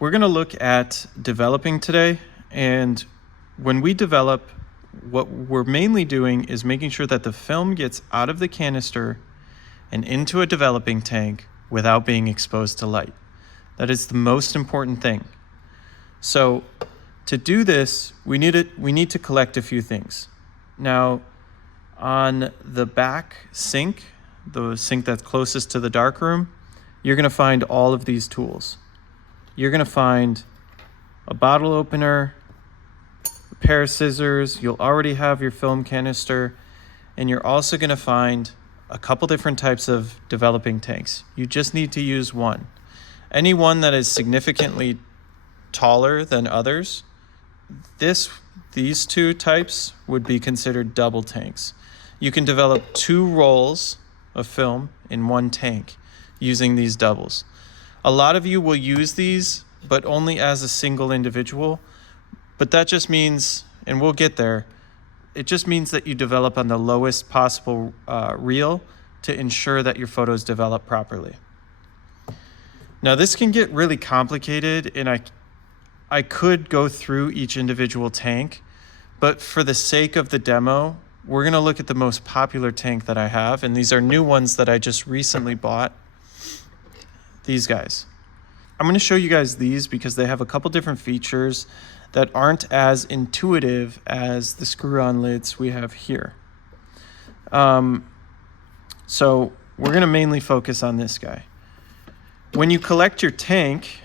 We're going to look at developing today, and when we develop, what we're mainly doing is making sure that the film gets out of the canister and into a developing tank without being exposed to light. That is the most important thing. So to do this, we need to collect a few things. Now, on the back sink, the sink that's closest to the darkroom, you're going to find all of these tools. You're going to find a bottle opener, a pair of scissors, you'll already have your film canister, and you're also going to find a couple different types of developing tanks. You just need to use one. Any one that is significantly taller than others, these two types would be considered double tanks. You can develop 2 rolls of film in one tank using these doubles. A lot of you will use these, but only as a single individual. But that just means, and we'll get there, it just means that you develop on the lowest possible reel to ensure that your photos develop properly. Now this can get really complicated, and I could go through each individual tank, but for the sake of the demo, we're gonna look at the most popular tank that I have, and these are new ones that I just recently bought. These guys. I'm going to show you guys these because they have a couple different features that aren't as intuitive as the screw-on lids we have here. So we're going to mainly focus on this guy. When you collect your tank,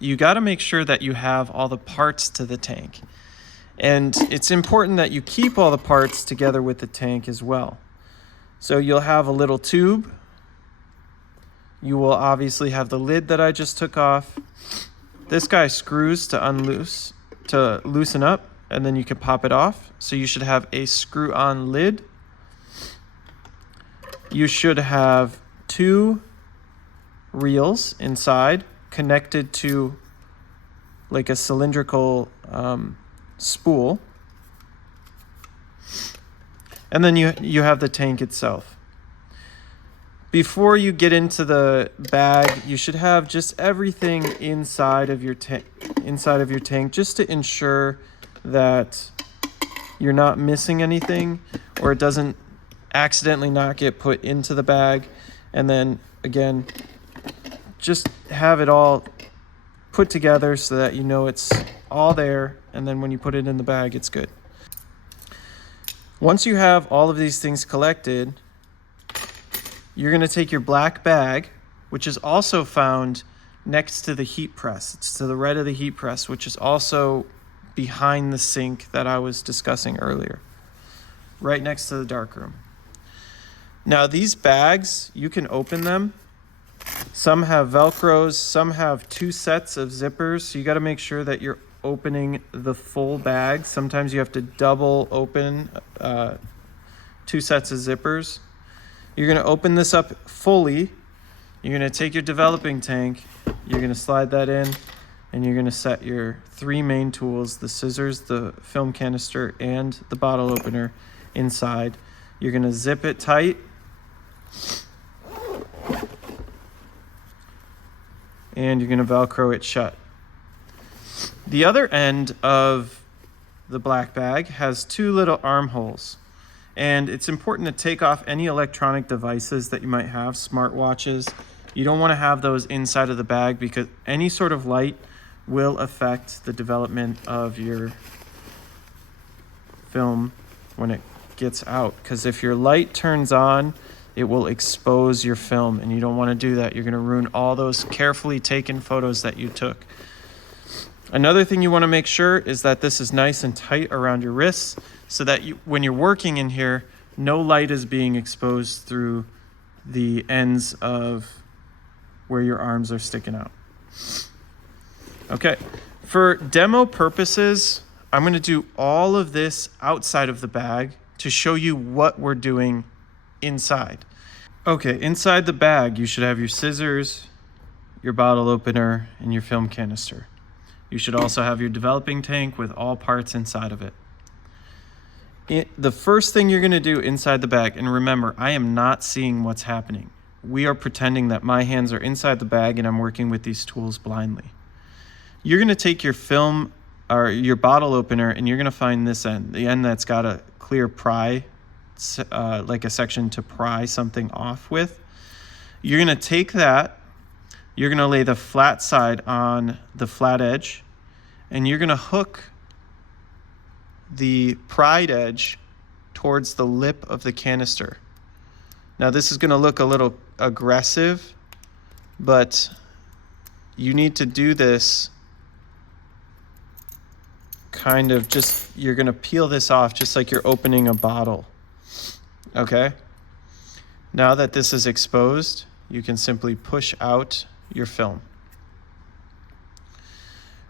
you got to make sure that you have all the parts to the tank. And it's important that you keep all the parts together with the tank as well. So you'll have a little tube. You will obviously have the lid that I just took off. This guy screws to loosen up, and then you can pop it off. So you should have a screw-on lid. You should have 2 reels inside connected to like a cylindrical spool. And then you have the tank itself. Before you get into the bag, you should have just everything inside of your tank just to ensure that you're not missing anything or it doesn't accidentally not get put into the bag. And then again, just have it all put together so that you know it's all there, and then when you put it in the bag, it's good. Once you have all of these things collected, you're going to take your black bag, which is also found next to the heat press. It's to the right of the heat press, which is also behind the sink that I was discussing earlier, right next to the darkroom. Now these bags, you can open them. Some have Velcros, some have 2 sets of zippers. So you got to make sure that you're opening the full bag. Sometimes you have to double open 2 sets of zippers. You're going to open this up fully. You're going to take your developing tank, you're going to slide that in, and you're going to set your 3 main tools, the scissors, the film canister, and the bottle opener inside. You're going to zip it tight. And you're going to Velcro it shut. The other end of the black bag has 2 little armholes. And it's important to take off any electronic devices that you might have, smartwatches. You don't want to have those inside of the bag because any sort of light will affect the development of your film when it gets out. Because if your light turns on, it will expose your film, and you don't want to do that. You're going to ruin all those carefully taken photos that you took. Another thing you want to make sure is that this is nice and tight around your wrists so that when you're working in here, no light is being exposed through the ends of where your arms are sticking out. Okay, for demo purposes, I'm going to do all of this outside of the bag to show you what we're doing inside. Okay, inside the bag, you should have your scissors, your bottle opener, and your film canister. You should also have your developing tank with all parts inside of it. The first thing you're going to do inside the bag, and remember, I am not seeing what's happening. We are pretending that my hands are inside the bag and I'm working with these tools blindly. you're going to take your film or your bottle opener and you're going to find this end, the end that's got a clear pry, like a section to pry something off with. You're going to take that, you're going to lay the flat side on the flat edge, and you're going to hook the pried edge towards the lip of the canister. Now this is going to look a little aggressive, but you need to do this kind of just, you're going to peel this off just like you're opening a bottle. Okay? Now that this is exposed, you can simply push out your film.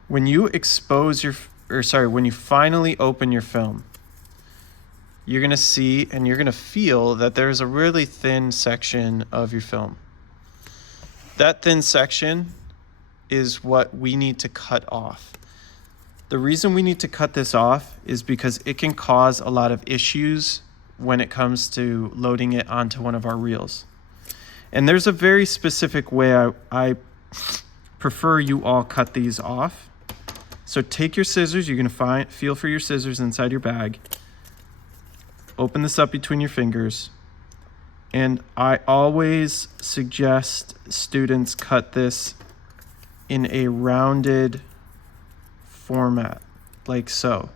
When you expose when you finally open your film, you're going to see and you're going to feel that there's a really thin section of your film. That thin section is what we need to cut off. The reason we need to cut this off is because it can cause a lot of issues when it comes to loading it onto one of our reels. And there's a very specific way I prefer you all cut these off. So take your scissors, you're going to feel for your scissors inside your bag. Open this up between your fingers. And I always suggest students cut this in a rounded format, like so.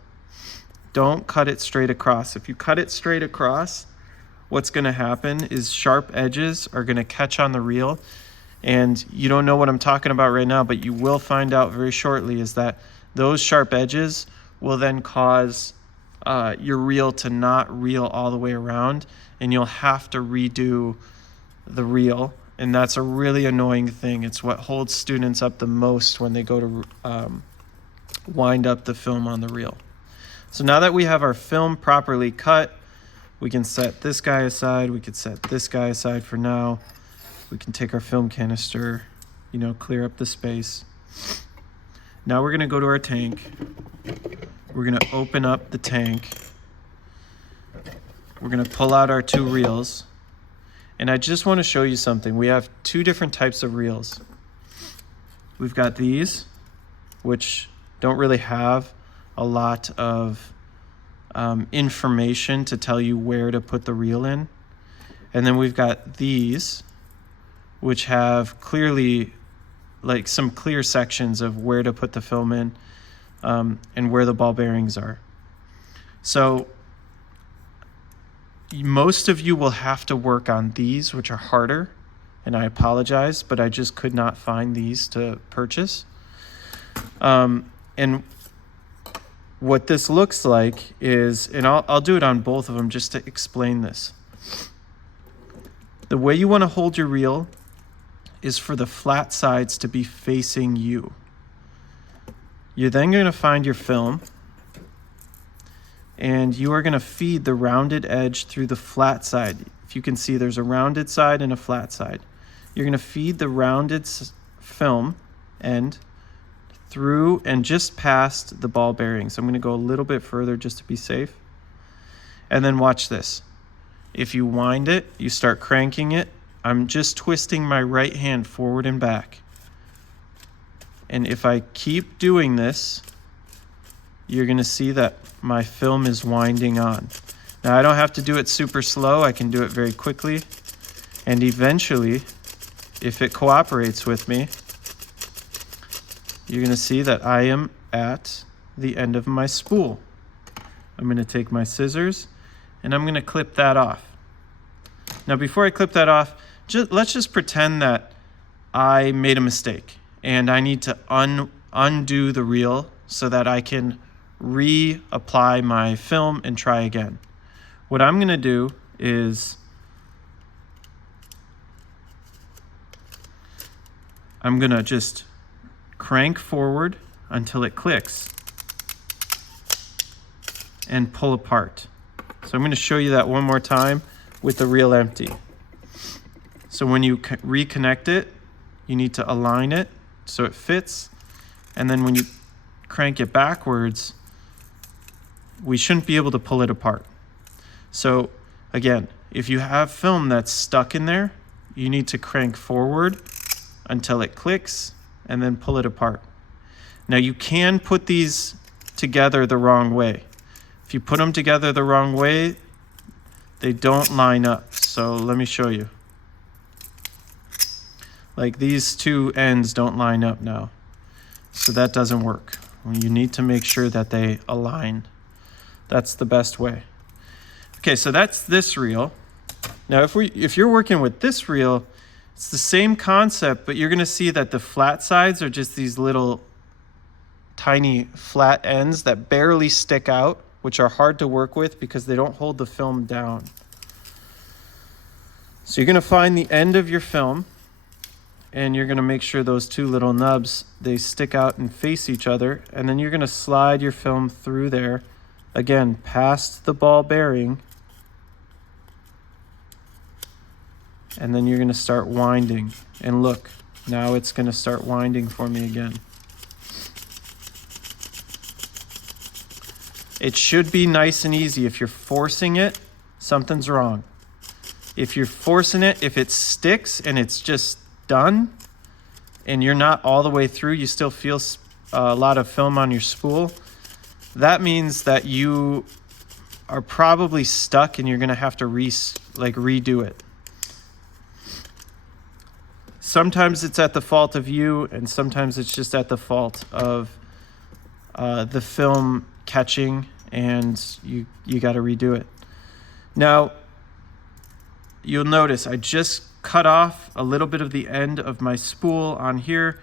Don't cut it straight across. If you cut it straight across, what's going to happen is sharp edges are going to catch on the reel. And you don't know what I'm talking about right now, but you will find out very shortly, is that those sharp edges will then cause your reel to not reel all the way around, and you'll have to redo the reel. And that's a really annoying thing. It's what holds students up the most when they go to wind up the film on the reel. So now that we have our film properly cut, we can set this guy aside. We could set this guy aside for now. We can take our film canister, clear up the space. Now we're going to go to our tank. We're going to open up the tank. We're going to pull out our 2 reels. And I just want to show you something. We have 2 different types of reels. We've got these, which don't really have a lot of information to tell you where to put the reel in. And then we've got these, which have clearly, like, some clear sections of where to put the film in and where the ball bearings are. So most of you will have to work on these, which are harder, and I apologize, but I just could not find these to purchase. And what this looks like is, and I'll do it on both of them just to explain this. The way you want to hold your reel is for the flat sides to be facing you. You're then going to find your film, and you are going to feed the rounded edge through the flat side. If you can see, there's a rounded side and a flat side. You're going to feed the rounded film end through and just past the ball bearings. I'm going to go a little bit further just to be safe. And then watch this. If you wind it, you start cranking it. I'm just twisting my right hand forward and back. And if I keep doing this, you're going to see that my film is winding on. Now, I don't have to do it super slow. I can do it very quickly. And eventually, if it cooperates with me, you're going to see that I am at the end of my spool. I'm going to take my scissors and I'm going to clip that off. Now, before I clip that off, let's just pretend that I made a mistake and I need to undo the reel so that I can reapply my film and try again. What I'm going to do is I'm going to just crank forward until it clicks and pull apart. So I'm going to show you that one more time with the reel empty. So when you reconnect it, you need to align it so it fits. And then when you crank it backwards, we shouldn't be able to pull it apart. So again, if you have film that's stuck in there, you need to crank forward until it clicks and then pull it apart. Now you can put these together the wrong way. If you put them together the wrong way, they don't line up. So let me show you. Like these two ends don't line up now. So that doesn't work. You need to make sure that they align. That's the best way. Okay, so that's this reel. Now if you're working with this reel, it's the same concept, but you're gonna see that the flat sides are just these little tiny flat ends that barely stick out, which are hard to work with because they don't hold the film down. So you're gonna find the end of your film and you're gonna make sure those two little nubs, they stick out and face each other. And then you're gonna slide your film through there, again, past the ball bearing. And then you're gonna start winding. And look, now it's gonna start winding for me again. It should be nice and easy. If you're forcing it, something's wrong. If you're forcing it, if it sticks and it's just done and you're not all the way through, you still feel a lot of film on your spool, that means that you are probably stuck and you're gonna have to redo it. Sometimes it's at the fault of you, and sometimes it's just at the fault of the film catching, and you got to redo it. Now, you'll notice I just cut off a little bit of the end of my spool on here.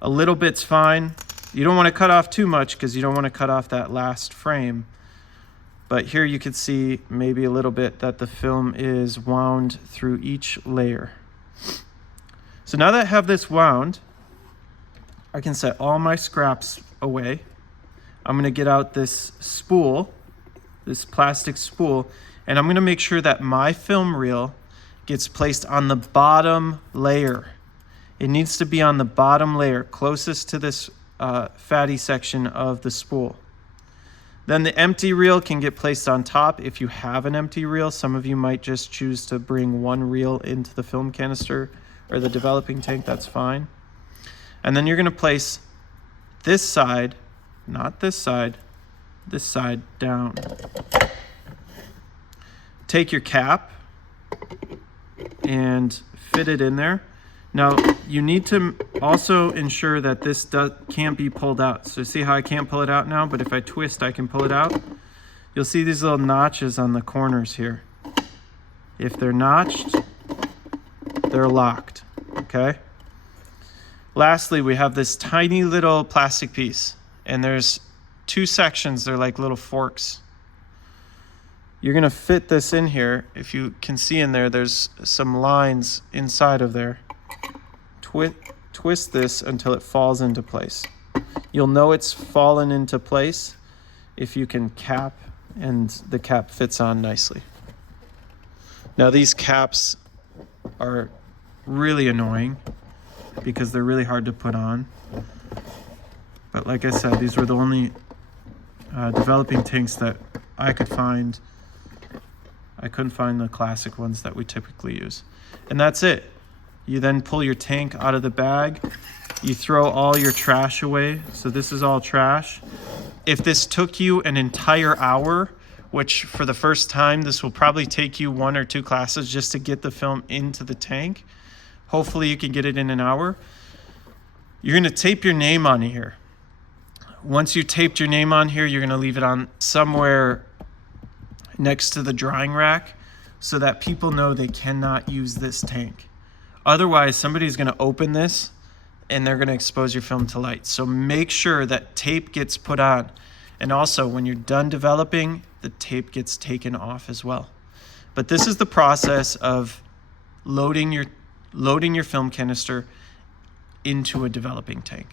A little bit's fine. You don't want to cut off too much because you don't want to cut off that last frame. But here you can see maybe a little bit that the film is wound through each layer. So now that I have this wound, I can set all my scraps away. I'm gonna get out this spool, this plastic spool, and I'm gonna make sure that my film reel gets placed on the bottom layer. It needs to be on the bottom layer, closest to this fatty section of the spool. Then the empty reel can get placed on top if you have an empty reel. Some of you might just choose to bring one reel into the film canister or the developing tank, that's fine. And then you're gonna place this side, not this side down. Take your cap and fit it in there. Now, you need to also ensure that this can't be pulled out. So see how I can't pull it out now, but if I twist, I can pull it out. You'll see these little notches on the corners here. If they're notched, they're locked, okay? Lastly, we have this tiny little plastic piece, and there's two sections, they're like little forks. You're gonna fit this in here. If you can see in there, there's some lines inside of there. Twist this until it falls into place. You'll know it's fallen into place if you can cap and the cap fits on nicely. Now these caps are really annoying because they're really hard to put on. But like I said, these were the only developing tanks that I could find. I couldn't find the classic ones that we typically use. And that's it. You then pull your tank out of the bag. You throw all your trash away. So this is all trash. If this took you an entire hour, which for the first time, this will probably take you 1 or 2 classes just to get the film into the tank. Hopefully you can get it in an hour. You're gonna tape your name on here. Once you taped your name on here, you're gonna leave it on somewhere next to the drying rack so that people know they cannot use this tank. Otherwise, somebody's gonna open this and they're gonna expose your film to light. So make sure that tape gets put on. And also, when you're done developing, the tape gets taken off as well. But this is the process of loading your film canister into a developing tank.